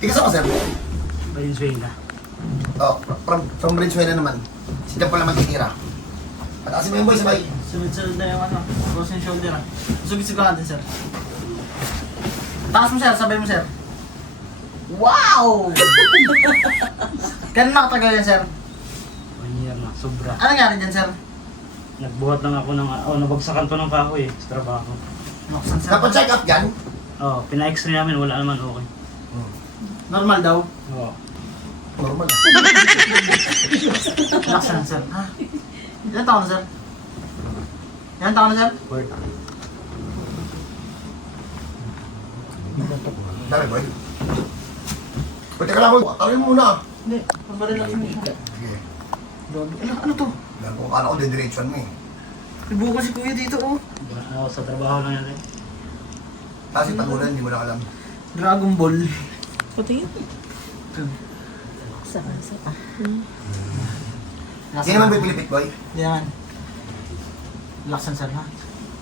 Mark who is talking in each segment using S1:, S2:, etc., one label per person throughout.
S1: Tigas ako, sir.
S2: Venezuela.
S1: Oh, from Venezuela naman. Sila pala matitira. Pataas mo yung boy, sabay.
S2: Sunod-sunod na yung ano, cross and shoulder ah. Sugit-sugahan din, sir. Taas mo, sir. Sabay mo, sir. Wow! Ganun nakatagal yan, sir.
S3: 1 year na, sobra.
S2: Ano nangyari dyan, sir?
S3: Nagbuhat lang ako ng, nabagsakan to ng kahoy sa trabaho.
S2: Nakasan, sir.
S1: Dapat check up yan.
S3: Pina-x-ray namin, wala naman okay.
S2: Normal daw.
S3: Oo.
S1: Normal.
S2: Nakasan, sir. Ha? Ilan taon na, sir? Ilan taon na, sir?
S1: Dami, boy. Pwede ka lang, boy. Tawin mo muna.
S2: Hindi. Pabalik lang yun.
S1: Sige.
S2: Ano to?
S1: Alam ko kung mo, didiretsuan mo eh.
S2: Ibuko si kuya dito, oh.
S3: Sa trabaho lang yan eh.
S1: Tapos yung tagulan, hindi mo na alam.
S2: Dragon Ball.
S4: Patingin.
S1: Hindi naman boy pilipit, boy.
S2: Yan. Laksan, sir, ha?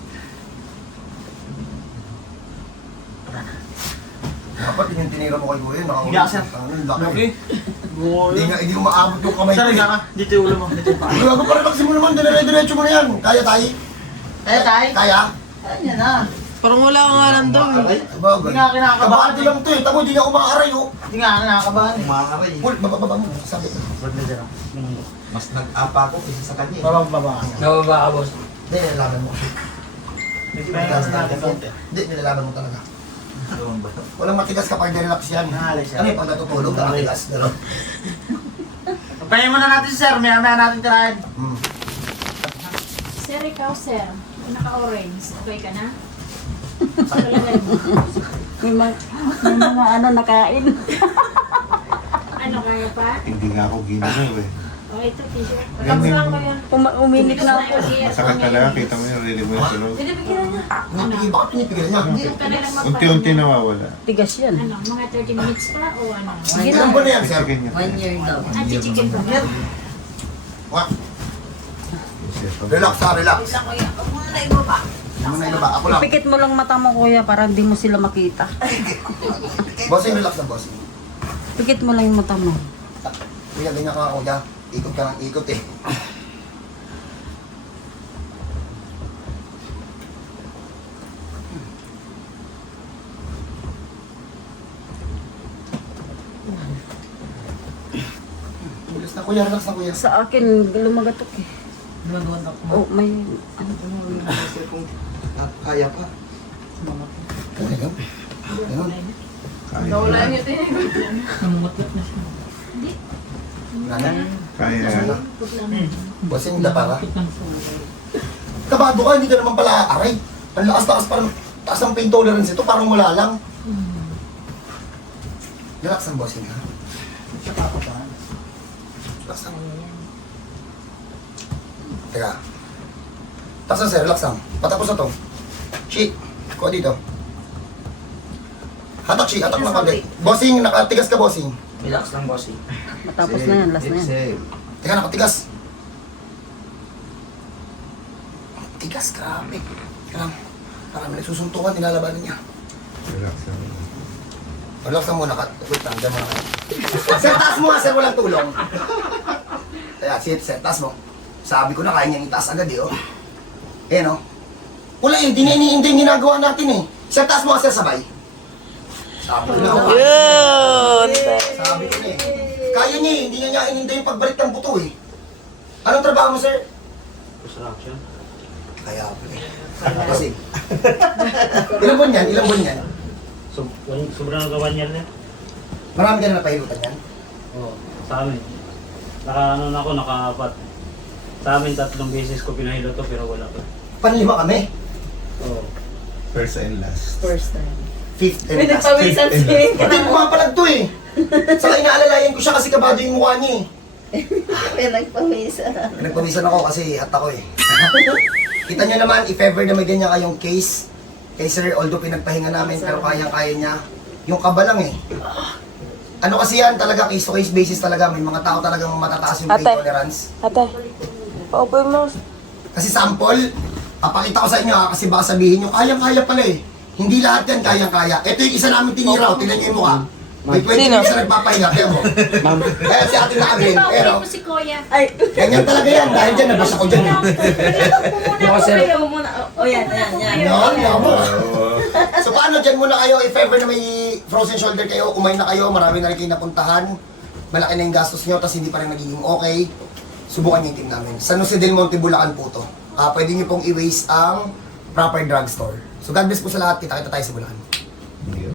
S1: Dapat yun yung tinira mo kay kuya.
S2: Higa, sir.
S1: Laki.
S2: Okay.
S1: Hindi mo maabot yung kamay.
S2: Sir, higa ka. Dito yung ulo mo. Dito yung paa.
S1: Gago pa rin mo naman, dire-diretso mo na yan. Kaya tayo?
S2: Tay.
S1: Kaya?
S2: Ayan yan, ha?
S4: Parang wala akong alam daw.
S1: Bagay.
S2: Hindi nga kinakabahan
S1: Kabahati lang to eh. Tamo, di na ako makaaray oh.
S2: Hindi nga ako nakakabahan.
S5: Umaaray.
S1: Pul, bababa mo. Sabi ko.
S3: Ba't na sila? Ganun ko.
S5: Mas nag-apa ko kaysa sa kanya.
S2: Bababa ka.
S5: Nababa ka, boss.
S1: Hindi, nilalaman mo. Hindi, nilalaman mo talaga. Walang matigas kapag nirelax yan.
S2: Nahalis yan.
S1: Ano yung pag natutulog, nakatigas. Gano'n.
S2: Pagpahin muna natin, sir. Maya-maya natin tirahin.
S6: Sir, ikaw, sir. Naka-orange. Okay ka na? Palagay mo.
S4: May mga ano nakain.
S6: Ano, kaya pa?
S7: Hindi nga ako ginagaw eh.
S6: O, ito, t-shirt.
S7: Yan,
S6: Tapos lang ko yun.
S4: Uminit na ako.
S7: Masakit talaga, kita mo yung really mo yung tunog.
S6: Pinipigilan niya.
S1: Napigil, bakit pinipigilan niya?
S6: Huwag ka na lang magpahinga.
S7: Unti-unti nawawala.
S4: Tigas yan.
S6: Ano, mga 30 minutes pa o ano?
S1: Ilan ba na yan, sir?
S7: Chicken niya.
S6: Ah, chichikin pa ba?
S1: Wak. Relax ha, relax.
S6: Isa ko yan. Huwag mo na ibaba.
S1: Ano na iba? Ako lang.
S4: Pikit mo lang mata mo kuya para hindi mo sila makita.
S1: Bossing, relax na bossing.
S4: Pikit mo lang yung mata mo.
S1: Kuya, ganyan ka ako dyan. Ikot ka ng ikot eh. Relax na kuya, relax na kuya.
S4: Sa akin, lumagatok eh.
S2: Nagawin ako.
S4: Oh, may... Ano,
S5: Sir, kung kaya pa.
S1: Kaya yan. Ganun.
S6: Nawala yung ito yun.
S2: Namumutlot na siya.
S1: Wala na.
S7: Kaya yan.
S1: Bossing, hindi para. Kabado ka, hindi ka naman pala aray. Ang lakas-lakas parang taas ng pain tolerance ito, parang wala lang. Relax ang bossing ha. Relax lang. Teka. Taas na sir, relax lang. Patapos na to. Shi, kuha dito. Hatak shi, hatak na pagay. Bossing, nakatigas ka bossing.
S5: Relax lang, bossy.
S4: matapos na yan, last na yan.
S1: Teka, nakatigas. Tigas, grabe. Teka lang. Parang nagsusuntukan, nilalabanan niya.
S7: Relax lang.
S1: Relax lang muna ka. Wait lang, dyan muna. Sir, taas mo nga, sir. Walang tulong. Kaya, sir, taas mo. Sabi ko na, kaya niyang itaas agad eh, oh. Eh, no? Wala eh, hindi yung ginagawa natin eh. Sir, taas mo nga, sir, sabay. Sabi ko na.
S4: Yun!
S1: Sabi ko na eh. Kaya niya eh, hindi niya inintay yung pagbalik ng buto eh. Anong trabaho mo, sir?
S3: Construction.
S1: Kaya po eh. Kasi, ilang buwan yan? Ilang buwan yan?
S3: So, sobrang nagawa niya rin.
S1: Marami ka na napahilutan yan?
S3: Oo, sa amin. Naka ako, naka-apat. Sa amin, 3 beses ko pinahilo to pero wala pa.
S1: Panlima kami.
S3: Oo.
S7: First and last.
S4: First time.
S1: Fifth and
S4: May
S1: last.
S4: nagpawisan
S7: Fifth and
S4: siya.
S1: Pati pumapalag to eh. Saka inaalalayan ko siya kasi kabado yung mukha niya eh.
S4: May nagpawisan.
S1: Nagpawisan ako kasi hat ako eh. Kita nyo naman, if ever na may ganyan kayong case, kay sir, although pinagpahinga namin pero kayang-kaya niya, yung kaba lang eh. Ano kasi yan talaga, case to case basis talaga, may mga tao talagang matataas yung pain
S4: Ate.
S1: tolerance.
S4: Ate, paupo mo.
S1: Kasi sample, papakita ko sa inyo kasi baka sabihin nyo, kayang-kaya pala eh. Hindi lahat yan kayang-kaya. Ito yung isa namin tinira, tingnan nyo yung mukha. May 20 minutes na nagpapahinga, kaya mo. Kaya si ate nakagreen, pero
S6: Pauwi mo si Kuya.
S2: Ay,
S1: ganyan talaga yan. Dahil dyan, nabasa ko dyan.
S2: ikaw muna. O yan.
S1: No. So paano dyan muna kayo, if ever na may frozen shoulder kayo, kumain na kayo, marami na rin kayo napuntahan, malaki na yung gastos nyo, tapos hindi pa rin nagiging okay, subukan nyo yung team namin. San Jose del Monte, Bulacan po to. Pwede nyo pong i-waste ang proper drugstore. So God bless po sa lahat, kita-kita tayo sa Bulacan.